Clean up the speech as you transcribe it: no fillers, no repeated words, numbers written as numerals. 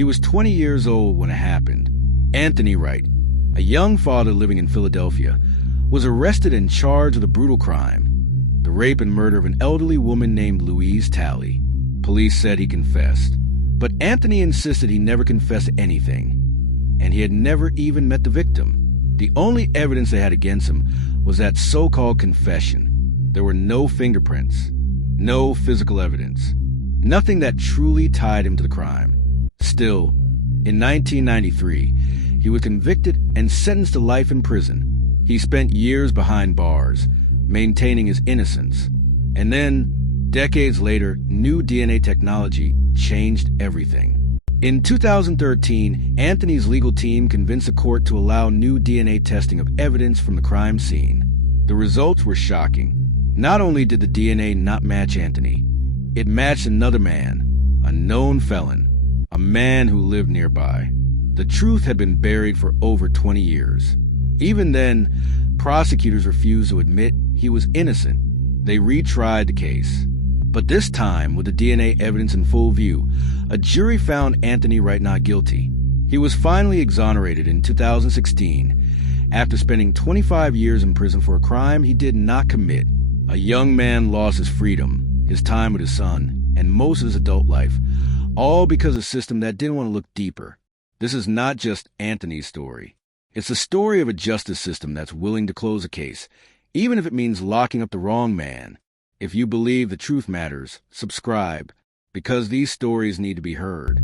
He was 20 years old when it happened. Anthony Wright, a young father living in Philadelphia, was arrested and charged with a brutal crime, the rape and murder of an elderly woman named Louise Talley. Police said he confessed, but Anthony insisted he never confessed anything, and he had never even met the victim. The only evidence they had against him was that so-called confession. There were no fingerprints, no physical evidence, nothing that truly tied him to the crime. Still, in 1993, he was convicted and sentenced to life in prison. He spent years behind bars, maintaining his innocence. And then, decades later, new DNA technology changed everything. In 2013, Anthony's legal team convinced the court to allow new DNA testing of evidence from the crime scene. The results were shocking. Not only did the DNA not match Anthony, it matched another man, a known felon, a man who lived nearby. The truth had been buried for over 20 years. Even then, prosecutors refused to admit he was innocent. They retried the case. But this time, with the DNA evidence in full view, a jury found Anthony Wright not guilty. He was finally exonerated in 2016 after spending 25 years in prison for a crime he did not commit. A young man lost his freedom, his time with his son, and most of his adult life, all because of a system that didn't want to look deeper. This is not just Anthony's story. It's the story of a justice system that's willing to close a case, even if it means locking up the wrong man. If you believe the truth matters, subscribe, because these stories need to be heard.